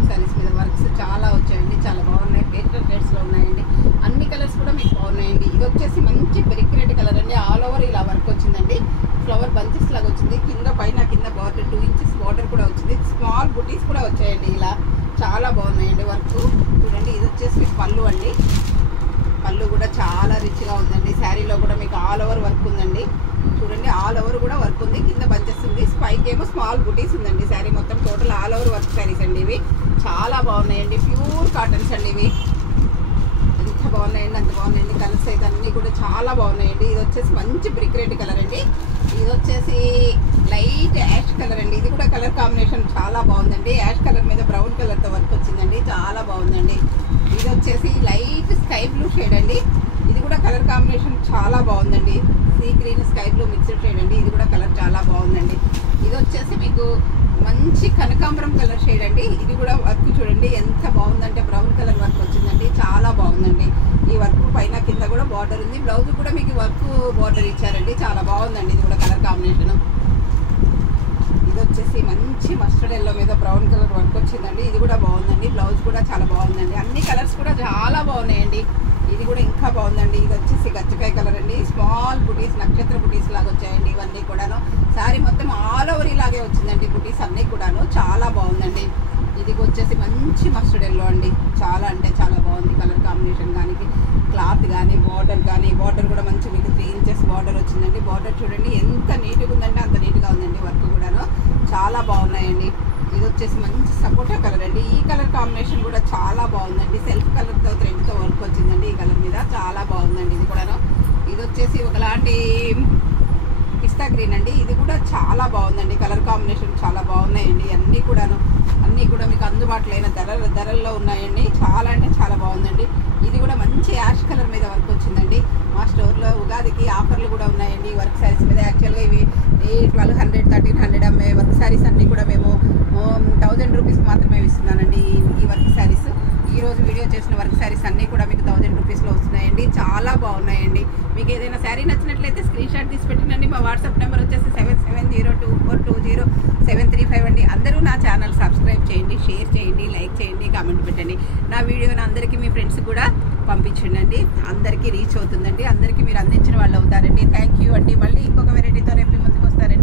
Cotton saris మీద works చాలా వచ్చాయండి, చాలా బాగున్నాయి. పేస్టల్ షేడ్స్లో ఉన్నాయండి. అన్ని కలర్స్ కూడా మీకు బాగున్నాయండి. ఇది వచ్చేసి మంచి బ్రిక్ రెడ్ కలర్ అండి. ఆల్ ఓవర్ ఇలా వర్క్ వచ్చిందండి. ఫ్లవర్ బంచెస్ లాగా వచ్చింది. కింద బార్డర్ 2 ఇంచెస్ బార్డర్ కూడా వచ్చింది. స్మాల్ బుటీస్ కూడా వచ్చాయండి. ఇలా చాలా బాగున్నాయండి వర్క్. చూడండి, ఇది వచ్చేసి పళ్ళు అండి. పళ్ళు కూడా చాలా రిచ్గా ఉందండి. శారీలో కూడా మీకు ఆల్ ఓవర్ వర్క్ ఉందండి. చూడండి, ఆల్ ఓవర్ కూడా వర్క్ ఉంది. కింద బంచెస్ ఉంది. స్పైక్ ఏమో స్మాల్ బుటీస్ ఉందండి. శారీ మొత్తం total all over work saris అండి. ఇవి చాలా బాగున్నాయండి. ప్యూర్ కాటన్స్ అండి. ఇవి ఎంత బాగున్నాయండి, అంత బాగున్నాయండి. కలర్స్ అయితే అన్నీ కూడా చాలా బాగున్నాయండి. ఇది వచ్చేసి మంచి బ్రిక్ రెడ్ కలర్ అండి. ఇది వచ్చేసి లైట్ యాష్ కలర్ అండి. ఇది కూడా కలర్ కాంబినేషన్ చాలా బాగుందండి. యాష్ కలర్ మీద బ్రౌన్ కలర్తో వర్క్ వచ్చిందండి. చాలా బాగుందండి. ఇది వచ్చేసి లైట్ స్కై బ్లూ షేడ్ అండి. ఇది కూడా కలర్ కాంబినేషన్ చాలా బాగుందండి. Sea green sky blue mixed shade అండి. ఇది కూడా కలర్ చాలా బాగుందండి. ఇది వచ్చేసి మీకు మంచి కనకాంబరం కలర్ షేడ్ అండి. ఇది కూడా వర్క్ చూడండి ఎంత బాగుందంటే బ్రౌన్ కలర్ వర్క్ వచ్చిందండి. చాలా బాగుందండి. ఈ వర్క్ పైన కింద కూడా బార్డర్ ఉంది. బ్లౌజ్ కూడా మీకు వర్క్ బార్డర్ ఇచ్చారండి. చాలా బాగుందండి. ఇది కూడా కలర్ కాంబినేషన్. ఇది వచ్చేసి మంచి మస్టర్డ్ ఎల్లో మీద బ్రౌన్ కలర్ వర్క్ వచ్చిందండి. ఇది కూడా బాగుందండి. బ్లౌజ్ కూడా చాలా బాగుందండి. అన్ని కలర్స్ కూడా చాలా బాగున్నాయండి. ఇది కూడా ఇంకా బాగుందండి. ఇది వచ్చేసి గచ్చకాయ కలర్ అండి. స్మాల్ బుటీస్, నక్షత్ర బుటీస్ లాగా వచ్చాయండి. ఇవన్నీ కూడాను శారీ మొత్తం ఆల్ ఓవర్ ఇలాగే వచ్చిందండి. బుటీస్ అన్నీ కూడాను చాలా బాగుందండి. ఇది వచ్చేసి మంచి మస్టర్డ్ ఎల్లో అండి. చాలా అంటే చాలా బాగుంది. కలర్ కాంబినేషన్ కానీ, క్లాత్ కానీ, బార్డర్ కూడా మంచి మీకు 3 ఇంచెస్ బార్డర్ వచ్చిందండి. బార్డర్ చూడండి ఎంత నీట్గా ఉందంటే అంత నీట్గా ఉందండి. వర్క్ కూడాను చాలా బాగున్నాయండి. ఇది వచ్చేసి మంచి సపోటా కలర్ అండి. ఈ కలర్ కాంబినేషన్ కూడా చాలా బాగుందండి. సెల్ఫ్ కలర్తో థ్రెడ్తో వర్క్ వచ్చిందండి. ఈ కలర్ మీద చాలా బాగుందండి. ఇది కూడాను. ఇది వచ్చేసి ఒకలాంటి పిస్తా గ్రీన్ అండి. ఇది కూడా చాలా బాగుందండి. కలర్ కాంబినేషన్ చాలా బాగున్నాయండి. అన్నీ కూడా మీకు అందుబాటులో అయిన ధరల్లో ఉన్నాయండి. చాలా అంటే చాలా బాగుందండి. ఇది కూడా మంచి యాష్ కలర్ మీద వర్క్ వచ్చిందండి. మా స్టోర్లో ఉగాదికి ఆఫర్లు కూడా ఉన్నాయండి వర్క్ శారీస్ మీద. యాక్చువల్గా ఇవి 1200, 1300 అమ్మే వర్క్ శారీస్ అన్నీ కూడా మేము 1000 రూపీస్ మాత్రమే ఇస్తున్నానండి. ఈ వర్క్ శారీస్ ఈరోజు వీడియో చేసిన వర్క్ శారీస్ అన్నీ కూడా మీకు 1000 రూపీస్లో వస్తున్నాయండి. చాలా బాగున్నాయండి. మీకు ఏదైనా శారీ నచ్చినట్లయితే స్క్రీన్ షాట్ తీసి పెట్టండి. మా వాట్సాప్ నెంబర్ వచ్చేసి 7702420735 అండి. అందరూ నా ఛానల్ సబ్స్క్రైబ్ చేయండి, షేర్ చేయండి, లైక్ చేయండి, కామెంట్ పెట్టండి. నా వీడియోని అందరికీ మీ ఫ్రెండ్స్ కూడా పంపించండి. అందరికీ రీచ్ అవుతుందండి. అందరికీ మీరు అందించిన వాళ్ళు అవుతారండి. థ్యాంక్ యూ అండి. మళ్ళీ ఇంకొక వెరైటీతో రేపు ముందుకు వస్తారండి.